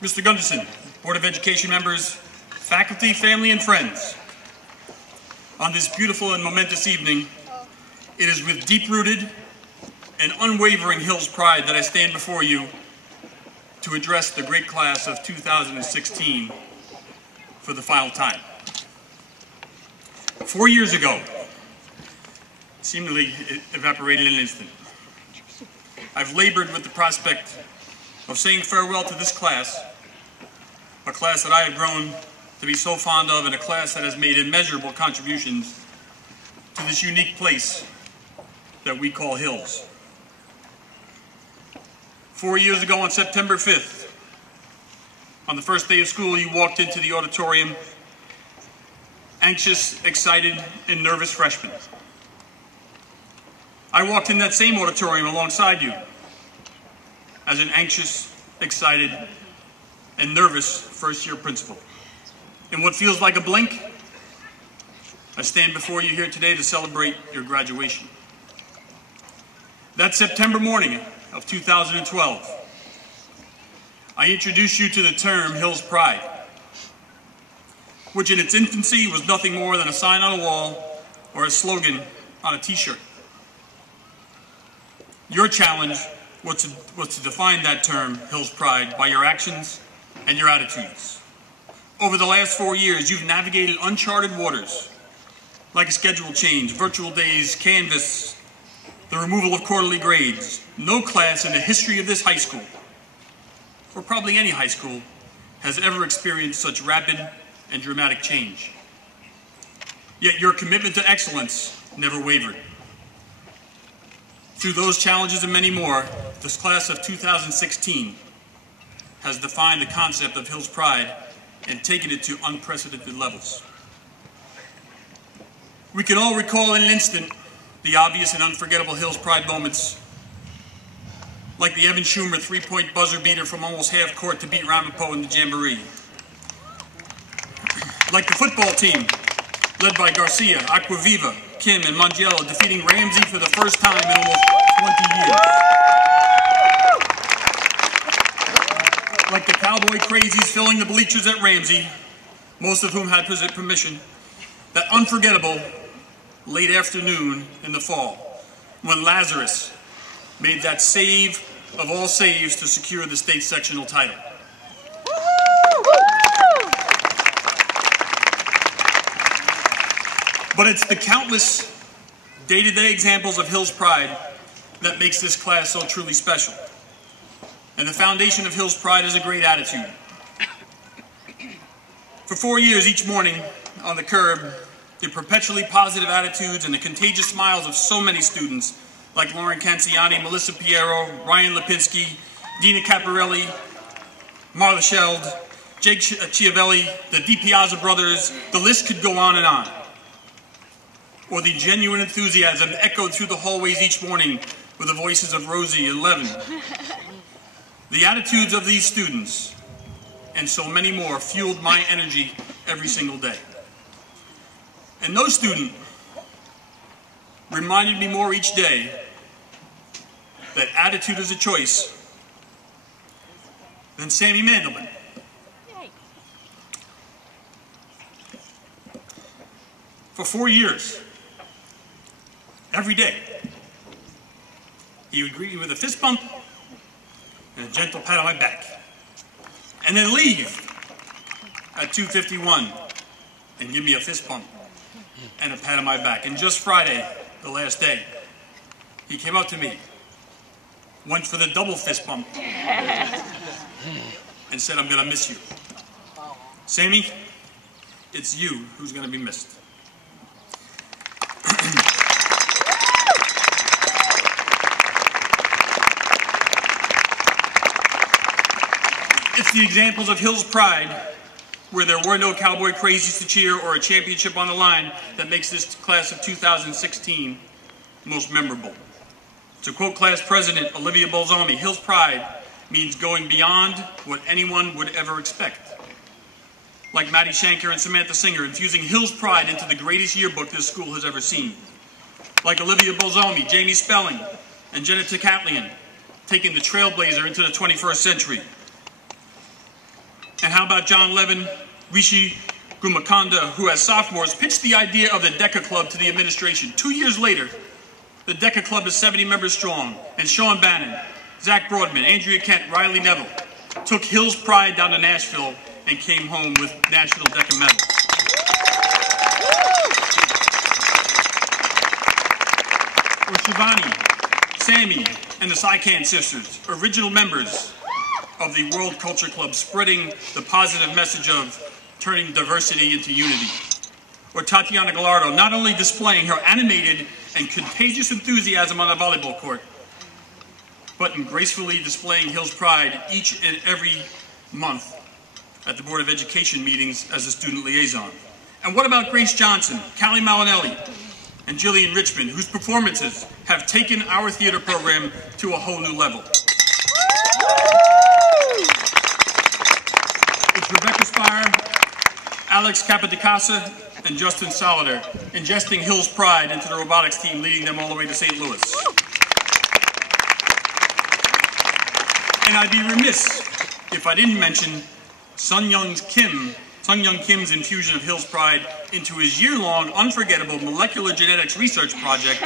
Mr. Gunderson, Board of Education members, faculty, family, and friends. On this beautiful and momentous evening, it is with deep-rooted and unwavering Hills pride that I stand before you to address the great class of 2016 for the final time. 4 years ago, seemingly it evaporated in an instant, I've labored with the prospect of saying farewell to this class, a class that I have grown to be so fond of, and a class that has made immeasurable contributions to this unique place that we call Hills. 4 years ago on September 5th, on the first day of school, you walked into the auditorium, anxious, excited, and nervous freshmen. I walked in that same auditorium alongside you as an anxious, excited, and nervous first-year principal. In what feels like a blink, I stand before you here today to celebrate your graduation. That September morning of 2012, I introduced you to the term Hills Pride, which in its infancy was nothing more than a sign on a wall or a slogan on a t-shirt. Your challenge was to define that term, Hills Pride, by your actions and your attitudes. Over the last 4 years, you've navigated uncharted waters, like a schedule change, virtual days, Canvas, the removal of quarterly grades. No class in the history of this high school, or probably any high school, has ever experienced such rapid and dramatic change. Yet your commitment to excellence never wavered. Through those challenges and many more, this class of 2016 has defined the concept of Hills Pride and taken it to unprecedented levels. We can all recall in an instant the obvious and unforgettable Hills Pride moments, like the Evan Schumer three-point buzzer beater from almost half court to beat Ramapo in the Jamboree. Like the football team, led by Garcia, Aquaviva, Kim, and Mangiello, defeating Ramsey for the first time in almost 20 years. Like the Cowboy crazies filling the bleachers at Ramsey, most of whom had permission. That unforgettable late afternoon in the fall, when Lazarus made that save of all saves to secure the state sectional title. But it's the countless day-to-day examples of Hills Pride that makes this class so truly special. And the foundation of Hills Pride is a great attitude. For 4 years, each morning on the curb, the perpetually positive attitudes and the contagious smiles of so many students, like Lauren Canciani, Melissa Piero, Ryan Lipinski, Dina Caparelli, Marla Sheld, Jake Chiavelli, the DiPiazza brothers, the list could go on and on. Or the genuine enthusiasm echoed through the hallways each morning with the voices of Rosie and Levin. The attitudes of these students, and so many more, fueled my energy every single day. And no student reminded me more each day that attitude is a choice than Sammy Mandelman. For 4 years, every day, he would greet me with a fist bump and a gentle pat on my back, and then leave at 2:51 and give me a fist bump and a pat on my back. And just Friday, the last day, he came up to me, went for the double fist bump, and said, "I'm going to miss you. Sammy, it's you who's going to be missed." It's the examples of Hills Pride, where there were no Cowboy crazies to cheer or a championship on the line, that makes this class of 2016 most memorable. To quote class president Olivia Bolzomi, Hills Pride means going beyond what anyone would ever expect. Like Maddie Shanker and Samantha Singer, infusing Hills Pride into the greatest yearbook this school has ever seen. Like Olivia Bolzomi, Jamie Spelling, and Jenna Tacatlian, taking the trailblazer into the 21st century. And how about John Levin, Rishi Gumakanda, who as sophomores pitched the idea of the DECA Club to the administration. 2 years later, the DECA Club is 70 members strong, and Sean Bannon, Zach Broadman, Andrea Kent, Riley Neville took Hill's Pride down to Nashville and came home with National DECA medals. Or Shivani, Sammy, and the Saikan sisters, original members of the World Culture Club, spreading the positive message of turning diversity into unity. Or Tatiana Gallardo, not only displaying her animated and contagious enthusiasm on the volleyball court, but in gracefully displaying Hill's Pride each and every month at the Board of Education meetings as a student liaison. And what about Grace Johnson, Callie Malinelli, and Jillian Richmond, whose performances have taken our theater program to a whole new level? It's Rebecca Spire, Alex Capadicasa, and Justin Solider, ingesting Hill's Pride into the robotics team, leading them all the way to St. Louis. And I'd be remiss if I didn't mention Sung Young Kim's infusion of Hill's Pride into his year-long, unforgettable molecular genetics research project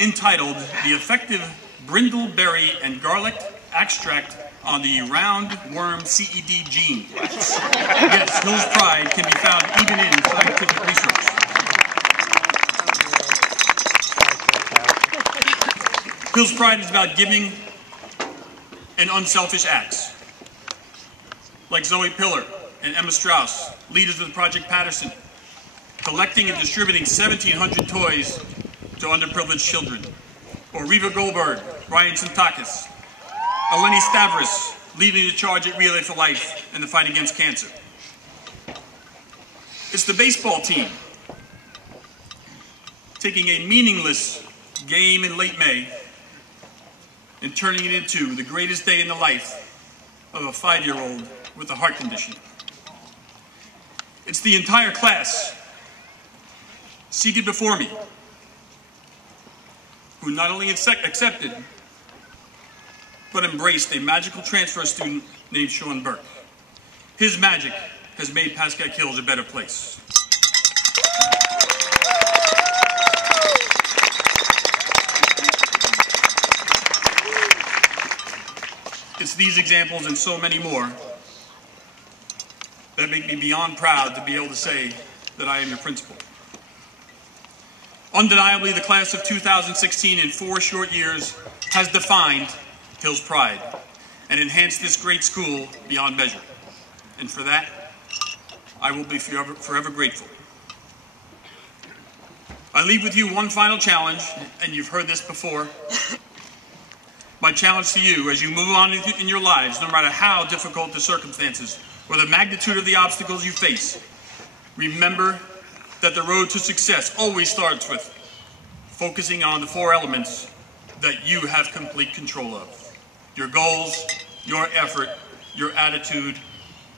entitled The Effective Brindleberry and Garlic Extract on the Roundworm CED Gene. Yes, Hill's Pride can be found even in scientific research. Hill's Pride is about giving and unselfish acts. Like Zoe Pillar and Emma Strauss, leaders of Project Patterson, collecting and distributing 1,700 toys to underprivileged children. Or Reva Goldberg, Ryan Santakis, Eleni Stavris, leading the charge at Relay for Life in the fight against cancer. It's the baseball team, taking a meaningless game in late May and turning it into the greatest day in the life of a 5-year-old with a heart condition. It's the entire class seated before me who not only accepted but embraced a magical transfer student named Sean Burke. His magic has made Pascack Hills a better place. It's these examples and so many more that make me beyond proud to be able to say that I am your principal. Undeniably, the class of 2016 in 4 short years has defined Hill's Pride and enhanced this great school beyond measure. And for that, I will be forever grateful. I leave with you one final challenge, and you've heard this before. My challenge to you as you move on in your lives, no matter how difficult the circumstances or the magnitude of the obstacles you face, remember that the road to success always starts with focusing on the 4 elements that you have complete control of: your goals, your effort, your attitude,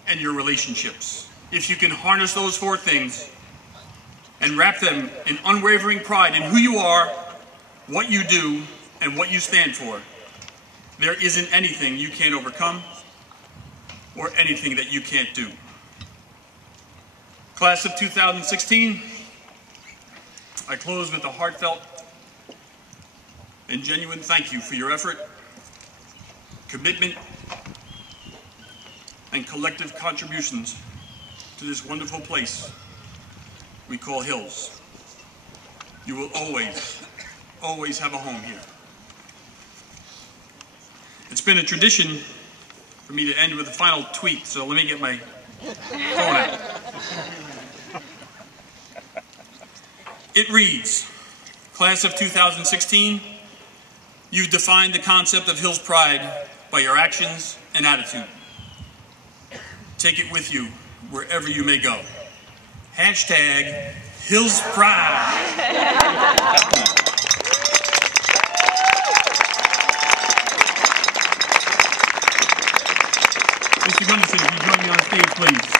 and your relationships. If you can harness those 4 things and wrap them in unwavering pride in who you are, what you do, and what you stand for, there isn't anything you can't overcome or anything that you can't do. Class of 2016, I close with a heartfelt and genuine thank you for your effort, commitment, and collective contributions to this wonderful place we call Hills. You will always, always have a home here. It's been a tradition for me to end with a final tweet, so let me get my phone out. It reads, Class of 2016, you've defined the concept of Hill's Pride by your actions and attitude. Take it with you wherever you may go. Hashtag Hill's Pride. Mr. Gunderson, if you join me on stage, please.